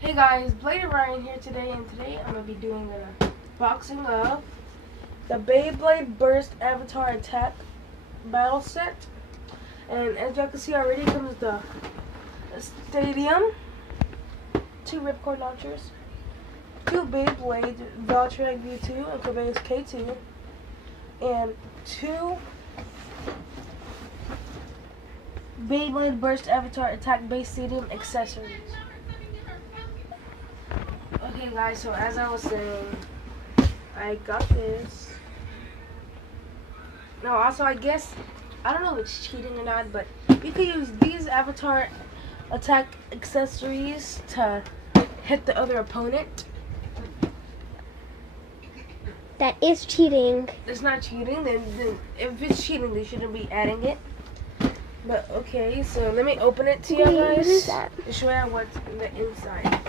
Hey guys, Blade and Ryan here today, and today I'm going to be doing an unboxing of the Beyblade Burst Avatar Attack Battle Set. And as you can see already, comes the Stadium, 2 Ripcord launchers, 2 Beyblade Valtryek V2 and Corbeus K2, and 2 Beyblade Burst Avatar Attack Base Stadium accessories. Okay guys, so as I was saying, I got this. No, also I guess, I don't know if it's cheating or not, but you can use these Avatar Attack accessories to hit the other opponent. That is cheating. It's not cheating, then if it's cheating, they shouldn't be adding it. But okay, so let me open it to you guys. What is that? To show you what's in the inside.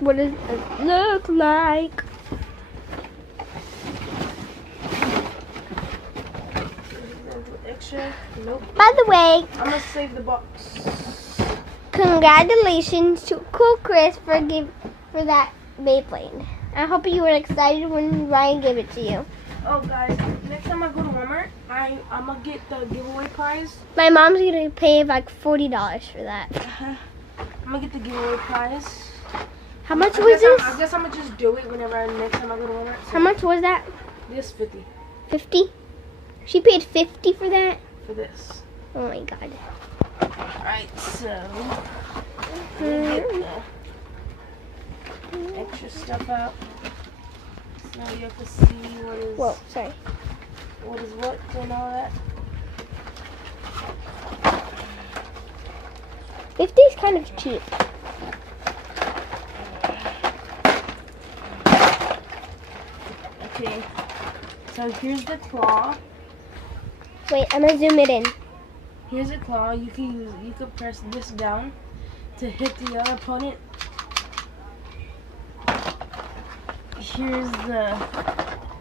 What does it look like? Extra? Nope. By the way, I'm gonna save the box. congratulations to Cool Chris for that Beyblade. I hope you were excited when Ryan gave it to you. Oh guys, next time I go to Walmart, I'm gonna get the giveaway prize. My mom's gonna pay like $40 for that. I'm gonna get the giveaway prize. How much was this? I guess I'm gonna just do it whenever next time I go to Walmart. So How much was that? this 50 50? She paid 50 for that? for this. Oh my god. Alright, so let me get the extra stuff out. So now you have to see what is Whoa, sorry. what and all that. 50 is kind of cheap. Okay, so here's the claw. Wait, I'm gonna zoom it in. Here's a claw. You can press this down to hit the other opponent. Here's the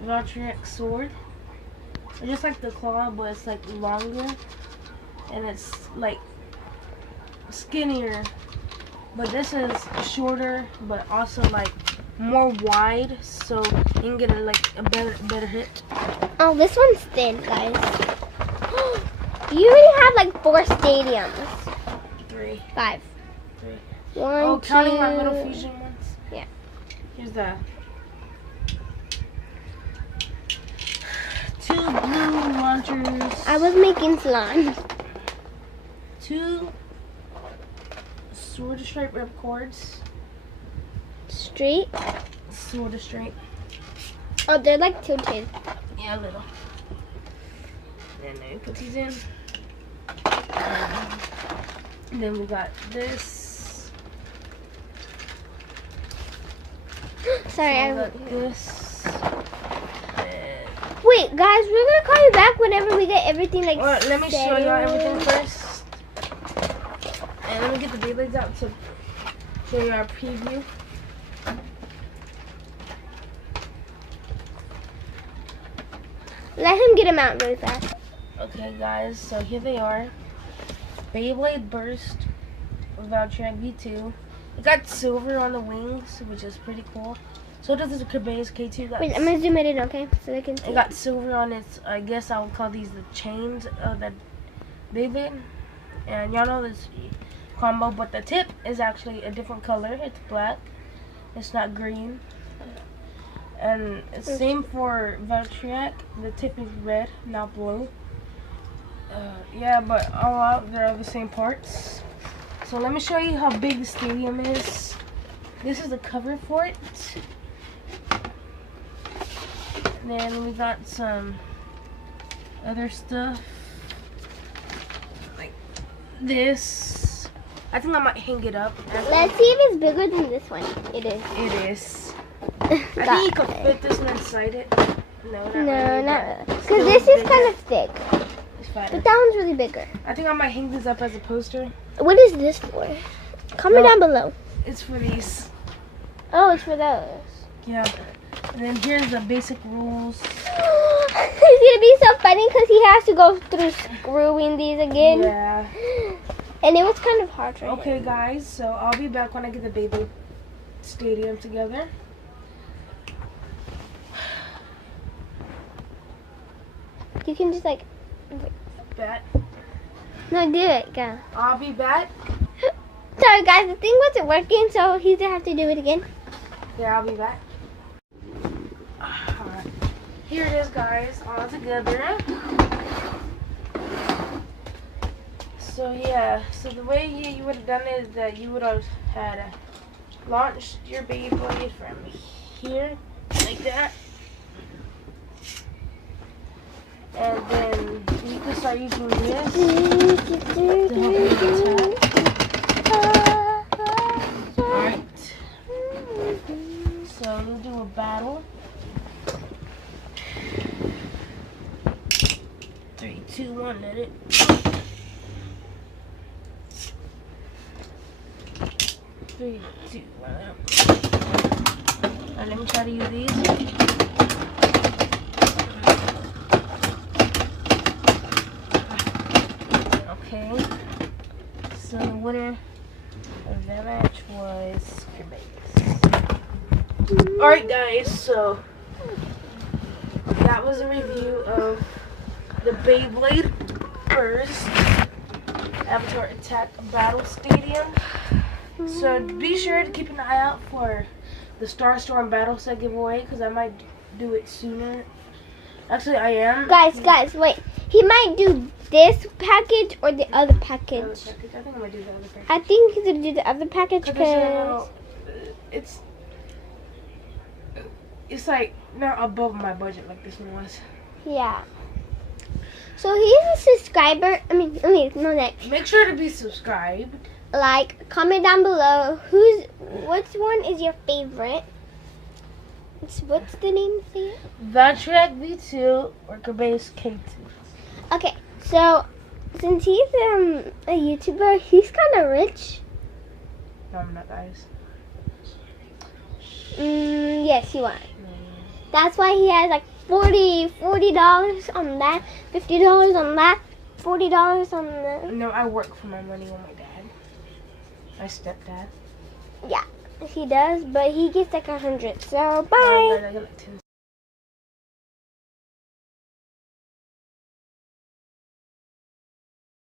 Valtryek sword. It's just like the claw, but it's like longer and it's like skinnier. But this is shorter, but also like more wide, so you can get a better hit. Oh, this one's thin, guys. You already have like 4 stadiums. 3. 5. 3. 1, Oh, counting 2. my Metal Fusion ones? Yeah. Here's the 2 blue launchers. I was making slime. 2 Sword of Stripe Ripcords. Straight. Sword of Stripe. Oh, they're like tilted. Yeah, a little. And then you put these in. And then we got this. Sorry, We I got this. And Wait, guys, we're gonna call you back whenever we get everything like. Alright, let me show you set. everything first. And let me get the Beyblades out to show you our preview. Let him get them out really fast. Okay guys, so here they are. Beyblade Burst Valtryek V2. It got silver on the wings, which is pretty cool. So does the Corbeus K2. Wait, I'm gonna zoom it in, okay? So they can see. It got silver on its, I guess I would call these the chains of the Beyblade. And y'all know this combo, but the tip is actually a different color. It's black. It's not green. And it's same for Valtryek. The tip is red, not blue. Yeah, but all out they're the same parts. So let me show you how big the stadium is. This is the cover for it. And then we got some other stuff like this. I think I might hang it up. Let's see if it's bigger than this one. It is. It is. I think you could fit this one inside it. No, not really. Not really. But Because still this is bigger. kind of thick. It's fatter. But that one's really bigger. I think I might hang this up as a poster. What is this for? Comment down below. It's for these. Oh, it's for those. Yeah. And then here's the basic rules. This gonna be so funny because he has to go through screwing these again. Yeah. And it was kind of hard for him. Okay, guys. So I'll be back when I get the Beyblade Stadium together. You can just like. Bet. No, do it, go. I'll be back. Sorry, guys. The thing wasn't working, so he's gonna have to do it again. Yeah, I'll be back. Alright. Here it is, guys, all together. So yeah, so the way you would have done it is that you would have had launched your Beyblade from here, like that. And then you can start using this to help you attack. Alright. So we'll do a battle. 3, 2, 1, let it. 3, 2, 1, let it. Alright, let me try to use these. Okay. So the winner of that match was Gervais. Alright guys, so that was a review of the Beyblade Burst Avatar Attack Battle Stadium. So be sure to keep an eye out for the Starstorm Battle Set giveaway because I might do it sooner. Actually, I am. Guys, wait. He might do this package or the other package. I think I'm going to do the other package. I think he's going to do the other package because... It's like not above my budget like this one was. Yeah. So he's a subscriber. I mean, no, next. Make sure to be subscribed. Like, comment down below which one is your favorite? What's the name of it? Vatrek V2 or Gervais K2. Okay, so since he's a YouTuber, he's kind of rich. No, I'm not, guys. Yes, you are. That's why he has like $40 on that, $50 on that, $40 on the... No, I work for my money with my dad. My stepdad. Yeah, he does, but he gets like 100. So bye. I got like 10